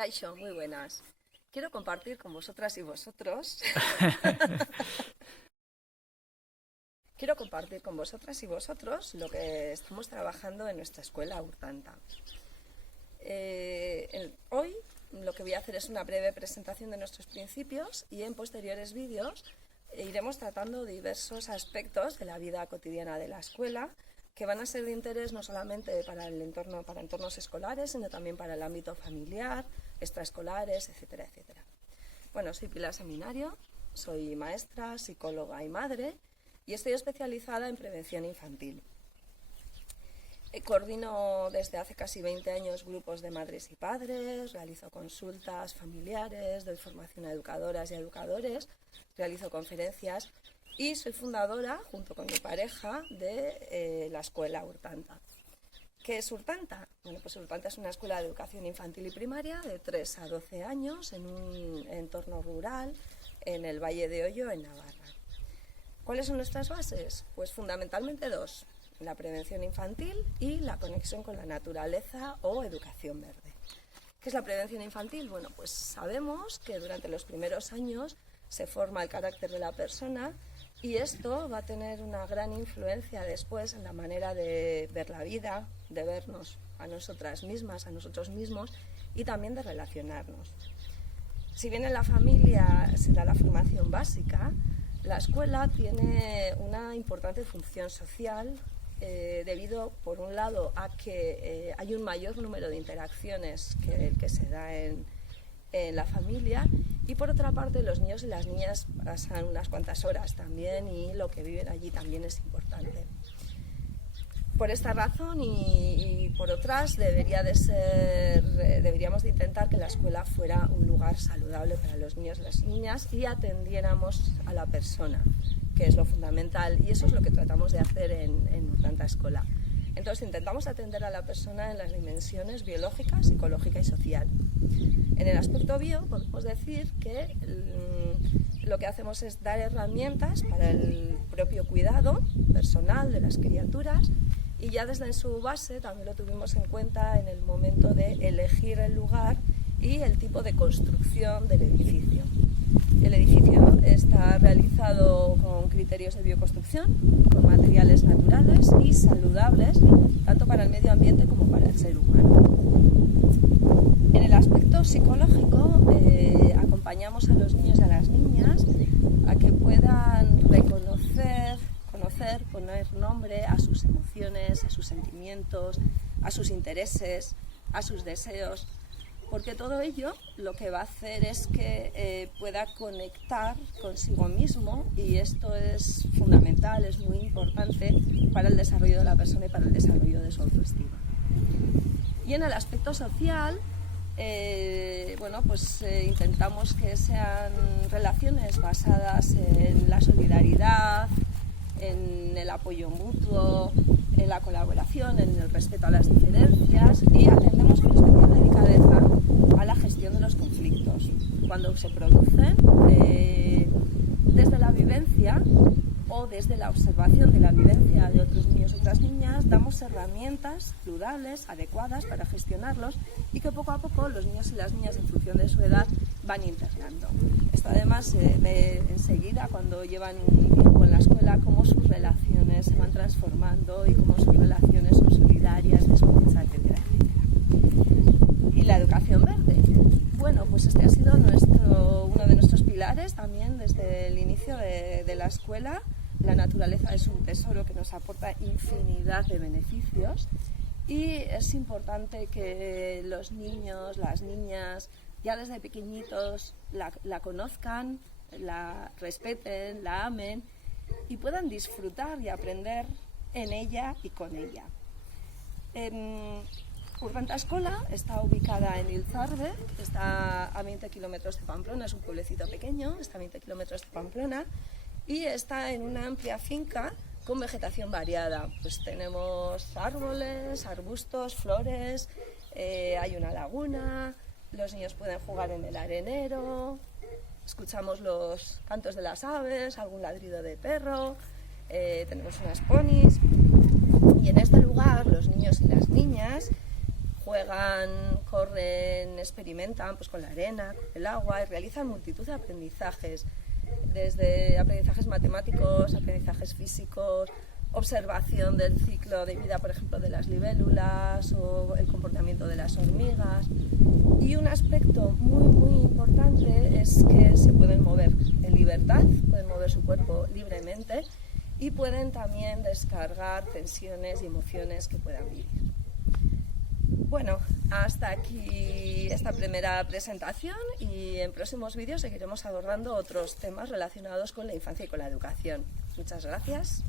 Kaixo, muy buenas. Quiero compartir con vosotras y vosotros. Quiero compartir con vosotras y vosotros lo que estamos trabajando en nuestra escuela Urtanta. Hoy lo que voy a hacer es una breve presentación de nuestros principios y en posteriores vídeos iremos tratando diversos aspectos de la vida cotidiana de la escuela que van a ser de interés no solamente para el entorno, para entornos escolares, sino también para el ámbito familiar, extraescolares, etcétera, etcétera. Bueno, soy Pilar Seminario, soy maestra, psicóloga y madre y estoy especializada en prevención infantil. Coordino desde hace casi 20 años grupos de madres y padres, realizo consultas familiares, doy formación a educadoras y a educadores, realizo conferencias y soy fundadora, junto con mi pareja, de la escuela Urtanta. ¿Qué es Urtanta? Bueno, pues Urtanta es una escuela de educación infantil y primaria de 3 a 12 años en un entorno rural en el Valle de Ollo, en Navarra. ¿Cuáles son nuestras bases? Pues fundamentalmente dos: la prevención infantil y la conexión con la naturaleza o educación verde. ¿Qué es la prevención infantil? Bueno, pues sabemos que durante los primeros años se forma el carácter de la persona y esto va a tener una gran influencia después en la manera de ver la vida, de vernos a nosotras mismas, a nosotros mismos y también de relacionarnos. Si bien en la familia se da la formación básica, la escuela tiene una importante función social debido, por un lado, a que hay un mayor número de interacciones que el que se da en la familia y, por otra parte, los niños y las niñas pasan unas cuantas horas también y lo que viven allí también es importante. Por esta razón y por otras deberíamos de intentar que la escuela fuera un lugar saludable para los niños y las niñas y atendiéramos a la persona, que es lo fundamental, y eso es lo que tratamos de hacer en Urtanta Escola. Entonces intentamos atender a la persona en las dimensiones biológica, psicológica y social. En el aspecto bio podemos decir que lo que hacemos es dar herramientas para el propio cuidado personal de las criaturas y ya desde su base también lo tuvimos en cuenta en el momento de elegir el lugar y el tipo de construcción del edificio. El edificio está realizado con criterios de bioconstrucción, con materiales naturales y saludables, tanto para el medio ambiente como para el ser humano. En el aspecto psicológico, acompañamos a los niños y a las niñas a que puedan reconocer, conocer, poner nombre a sus emociones, a sus sentimientos, a sus intereses, a sus deseos, porque todo ello lo que va a hacer es que pueda conectar consigo mismo y esto es fundamental, es muy importante para el desarrollo de la persona y para el desarrollo de su autoestima. Y en el aspecto social, intentamos que sean relaciones basadas en la solidaridad, en el apoyo mutuo, en la colaboración, en el respeto a las diferencias y atendemos con especial delicadeza a la gestión de los conflictos. Cuando se producen, desde la vivencia o desde la observación de la vivencia de otros niños y otras niñas, damos herramientas saludables, adecuadas para gestionarlos y que poco a poco los niños y las niñas, en función de su edad, van integrando. Esto además se ve enseguida cuando llevan un tiempo en la escuela, cómo sus relaciones se van transformando y cómo sus relaciones son solidarias, de escucha, etcétera, etcétera. Y la educación verde. Bueno, pues este ha sido uno de nuestros pilares también desde el inicio de la escuela. La naturaleza es un tesoro que nos aporta infinidad de beneficios y es importante que los niños, las niñas, ya desde pequeñitos la conozcan, la respeten, la amen y puedan disfrutar y aprender en ella y con ella. Urtanta Escola está ubicada en Ilzarbe, está a 20 kilómetros de Pamplona, es un pueblecito pequeño, está a 20 kilómetros de Pamplona y está en una amplia finca con vegetación variada. Pues tenemos árboles, arbustos, flores, hay una laguna, los niños pueden jugar en el arenero, escuchamos los cantos de las aves, algún ladrido de perro, tenemos unas ponis y en este lugar los niños y las niñas juegan, corren, experimentan pues, con la arena, con el agua y realizan multitud de aprendizajes, desde aprendizajes matemáticos, aprendizajes físicos, observación del ciclo de vida, por ejemplo, de las libélulas o el comportamiento de las hormigas. Y un aspecto muy importante es que se pueden mover en libertad, pueden mover su cuerpo libremente y pueden también descargar tensiones y emociones que puedan vivir. Bueno, hasta aquí esta primera presentación y en próximos vídeos seguiremos abordando otros temas relacionados con la infancia y con la educación. Muchas gracias.